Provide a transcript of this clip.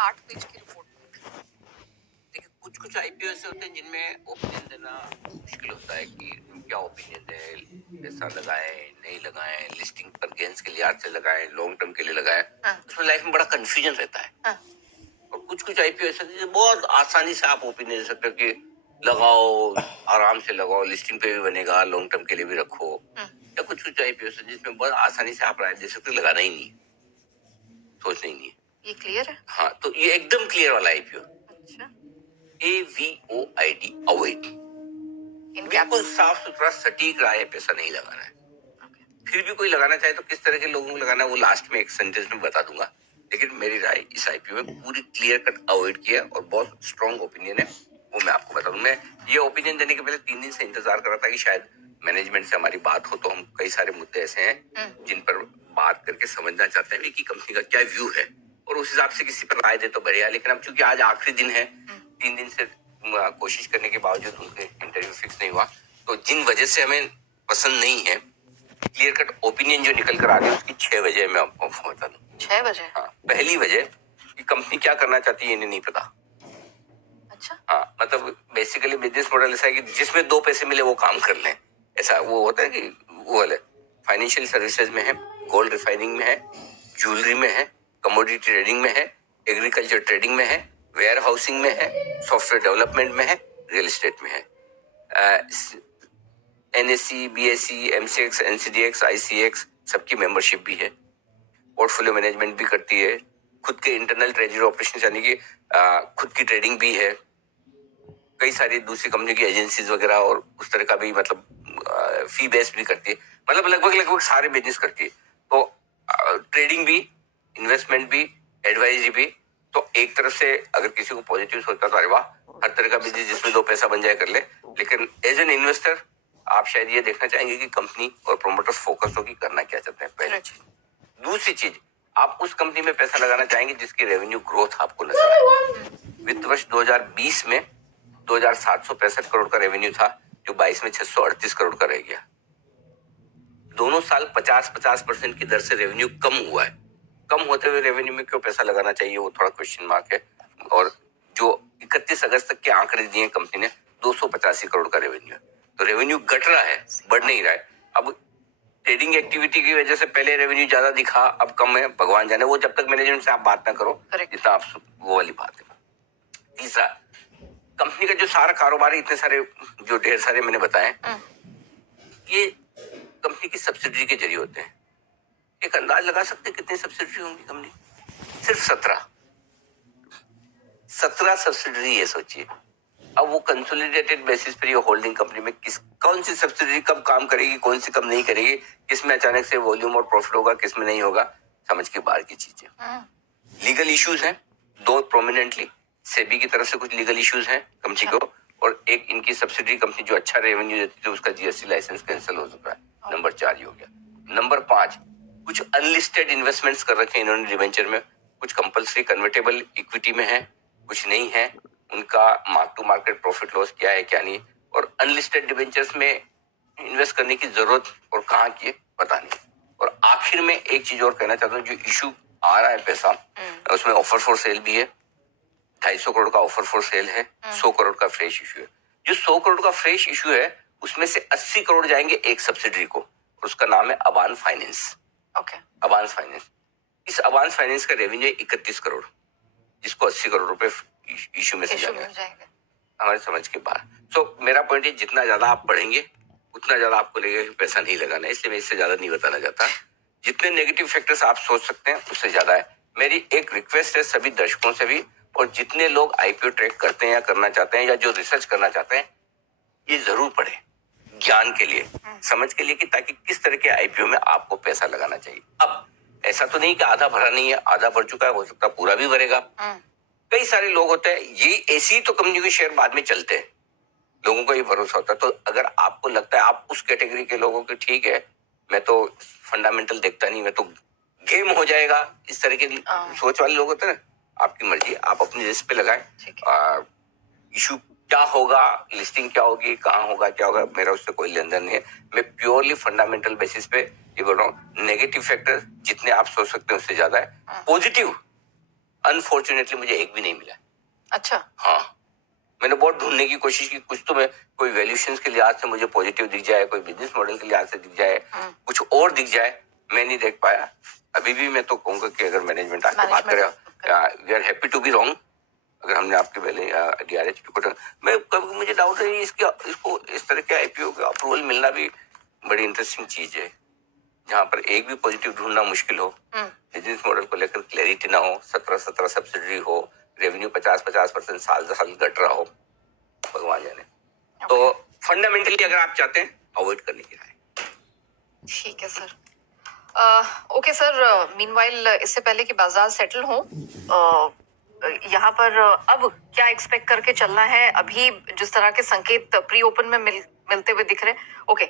8 page की report. देखिए, कुछ कुछ आईपीओ ऐसे होते हैं जिनमें ओपिनियन देना मुश्किल होता है कि क्या ओपिनियन दे, पैसा लगाए नहीं लगाए, लिस्टिंग पर गेंस के लिहाज से लगाए, लॉन्ग टर्म के लिए लगाए। उसमें लाइफ में बड़ा कंफ्यूजन रहता है। और कुछ कुछ आईपीओ ऐसे होते हैं बहुत आसानी से आप ओपिनियन दे सकते हो कि लगाओ, आराम से लगाओ, लिस्टिंग पे भी बनेगा, लॉन्ग टर्म के लिए भी रखो। या कुछ कुछ आईपीओ जिसमें बहुत आसानी से आप राय दे सकते हो, लगाना ही नहीं है, सोचना ही नहीं है। ये क्लियर है? हाँ, तो ये एकदम क्लियर वाला आईपीओ। अच्छा, AVOID, अवॉइड। बिल्कुल साफ सुथरा सटीक राय है, पैसा नहीं लगाना है। फिर भी कोई लगाना चाहे तो किस तरह के लोगों को लगाना है वो लास्ट में एक सेंटेंस में बता दूंगा। लेकिन मेरी राय इस आईपीओ में पूरी क्लियर कट अवॉइड किया और बहुत स्ट्रॉन्ग ओपिनियन है, वो मैं आपको बता दूं। मैं ये ओपिनियन देने के पहले 3 दिन से इंतजार कर रहा था कि शायद मैनेजमेंट से हमारी बात हो, तो हम कई सारे मुद्दे ऐसे हैं जिन पर बात करके समझना चाहते हैं कि कंपनी का क्या व्यू है और उस हिसाब से किसी पर राय दे तो बढ़िया। लेकिन अब चूंकि आज आखिरी दिन है, 3 दिन से कोशिश करने के बावजूद उनके इंटरव्यू फिक्स नहीं हुआ, तो जिन वजह से हमें पसंद नहीं है, क्लियर कट ओपिनियन जो निकल कर आ गई उसकी 6 वजह मैं आपको बता दूं। 6 बजे? हाँ, पहली वजह कि कंपनी क्या करना चाहती है इन्हें नहीं पता। अच्छा, हाँ, मतलब बेसिकली बिजनेस मॉडल ऐसा है कि जिसमें 2 पैसे मिले वो काम कर लें। ऐसा वो होता है कि वो वाले फाइनेंशियल सर्विसेज में है, गोल्ड रिफाइनिंग में है, ज्वेलरी में है, कमोडिटी ट्रेडिंग में है, एग्रीकल्चर ट्रेडिंग में है, वेयर हाउसिंग में है, सॉफ्टवेयर डेवलपमेंट में है, रियल एस्टेट में है, NSE, BSE, MCX, NCDX, ICX सबकी मेंबरशिप भी है, पोर्टफोलियो मैनेजमेंट भी करती है, खुद के इंटरनल ट्रेजरी ऑपरेशन यानी कि खुद की ट्रेडिंग भी है, कई सारी दूसरी कंपनी की एजेंसीज वगैरह और उस तरह का भी, मतलब फी बेस भी करती है, मतलब लगभग लगभग सारे बिजनेस करती है। तो ट्रेडिंग भी, इन्वेस्टमेंट भी, एडवाइजरी भी। तो एक तरफ से अगर किसी को पॉजिटिव सोचता तो अरे वाह, हर तरह का बिजनेस जिसमें 2 पैसा बन जाए कर ले। लेकिन एज एन इन्वेस्टर आप शायद ये देखना चाहेंगे कि कंपनी और प्रोमोटर्स फोकस हो कि करना क्या चाहते हैं, पहली चीज। दूसरी चीज, आप उस कंपनी में पैसा लगाना चाहेंगे जिसकी रेवेन्यू ग्रोथ आपको नजर आए। वित्त वर्ष 2020 में 2765 करोड़ का रेवेन्यू था, जो 22 में 638 करोड़ का रह गया। दोनों साल 50-50% की दर से रेवेन्यू कम हुआ है। कम होते हुए रेवेन्यू में क्यों पैसा लगाना चाहिए, वो थोड़ा क्वेश्चन मार्क है। और जो 31 अगस्त तक के आंकड़े दिए कंपनी ने, 285 करोड़ का रेवेन्यू है। तो रेवेन्यू घट रहा है, बढ़ नहीं रहा है। अब ट्रेडिंग एक्टिविटी की वजह से पहले रेवेन्यू ज्यादा दिखा, अब कम है, भगवान जाने। वो जब तक मैनेजमेंट से आप बात ना करो, जितना आप, वो वाली बात है। तीसरा, कंपनी का जो सारा कारोबार है, इतने सारे जो ढेर सारे मैंने बताए, ये कंपनी की सब्सिडरी के जरिए होते हैं। एक अंदाज लगा सकते हैं कितनी सब्सिडरी होंगी कंपनी? सिर्फ 17 सब्सिडरी है, सोचिए। अब वो कंसोलिडेटेड बेसिस पर ये होल्डिंग कंपनी में कौन सी सब्सिडरी कब काम करेगी, कौन सी कब नहीं करेगी, किसमें अचानक से वॉल्यूम और प्रॉफिट होगा, किसमें नहीं होगा, समझ के बाहर की चीजें। लीगल इश्यूज हैं 2 प्रोमिनेंटली। सेबी की तरफ से कुछ लीगल इश्यूज हैं कंपनी को, और एक इनकी सब्सिडरी कंपनी जो अच्छा रेवेन्यू देती थी उसका GST लाइसेंस कैंसिल हो चुका है। नंबर 4 ही हो गया। नंबर 5, कुछ अनलिस्टेड इन्वेस्टमेंट्स कर रखे हैं इन्होंने डिवेंचर में। कुछ कंपल्सरी कन्वर्टेबल इक्विटी में है, कुछ नहीं है। उनका mark to market profit loss क्या है क्या नहीं, और अनलिस्टेड डिवेंचर्स में इन्वेस्ट करने की जरूरत और कहाँ की है पता नहीं। और आखिर में एक चीज और कहना चाहता हूँ, जो इशू आ रहा है पैसा, उसमें ऑफर फॉर सेल भी है। 250 करोड़ का ऑफर फॉर सेल है, 100 करोड़ का फ्रेश इशू है। जो 100 करोड़ का फ्रेश इशू है उसमें से 80 करोड़ जाएंगे एक सब्सिडरी को, और उसका नाम है अबान फाइनेंस। अबान फाइनेंस, इस अबान फाइनेंस का रेवेन्यू 31 करोड़, जिसको 80 करोड़ रुपए इशू में से जाएंगे, हमारे समझ के बाहर। सो मेरा पॉइंट है, जितना ज्यादा आप पढ़ेंगे उतना ज्यादा आपको लगेगा कि पैसा नहीं लगाना है, इसलिए मैं इससे ज्यादा नहीं बताना चाहता। जितने नेगेटिव फैक्टर्स आप सोच सकते हैं उससे ज्यादा है। मेरी एक रिक्वेस्ट है सभी दर्शकों से भी, और जितने लोग आईपीओ ट्रैक करते हैं या करना चाहते हैं या जो रिसर्च करना चाहते हैं, ये जरूर पढ़े, ज्ञान के लिए, समझ के लिए, कि ताकि किस तरह के आईपीओ में आपको पैसा लगाना चाहिए। अब ऐसा तो नहीं कि आधा भरा नहीं है, आधा भर चुका है, हो सकता है पूरा भी भरेगा। कई सारे लोग होते हैं, ये ऐसी तो कंपनी के शेयर बाद में चलते हैं, लोगों को ये भरोसा होता है। तो अगर आपको लगता है आप उस कैटेगरी के लोगों की, ठीक है, मैं तो फंडामेंटल देखता नहीं, मैं तो गेम हो जाएगा, इस तरह के सोच वाले लोग होते हैं ना, आपकी मर्जी, आप अपनी रिस्क पे लगाए। इशू क्या होगा, लिस्टिंग क्या होगी, कहाँ होगा, क्या होगा, मेरा उससे कोई लेन देन नहीं है। मैं प्योरली फंडामेंटल बेसिस पे ये बोल रहा हूँ। नेगेटिव फैक्टर जितने आप सोच सकते हैं उससे ज्यादा है, पॉजिटिव अनफॉर्चुनेटली मुझे एक भी नहीं मिला। अच्छा। हाँ, मैंने बहुत ढूंढने की कोशिश की, कुछ तो मैं कोई वैल्यूएशंस के लिहाज से मुझे पॉजिटिव दिख जाए, कोई बिजनेस मॉडल के लिहाज से दिख जाए, कुछ और दिख जाए, मैं नहीं देख पाया। अभी भी मैं तो कहूँगा कि अगर मैनेजमेंट आके बात करे, we are happy to be wrong. अगर हमने आपके पहले DRHP को, मैं कभी मुझे डाउट है इसको इस तरह के IPO का अप्रूवल मिलना भी बड़ी इंटरेस्टिंग चीज है, जहाँ पर एक भी पॉजिटिव ढूंढना मुश्किल हो, बिजनेस मॉडल को लेकर क्लैरिटी ना हो, 17 सब्सिडरी हो, रेवेन्यू 50% साल घट रहा हो, भगवान जाने। तो फंडामेंटली अगर आप चाहते हैं अवॉइड करने की राय। ठीक है सर। ओके सर, मीनवाइल इससे पहले कि बाजार सेटल हो, यहाँ पर अब क्या एक्सपेक्ट करके चलना है? अभी जिस तरह के संकेत प्री ओपन में मिलते हुए दिख रहे हैं, ओके।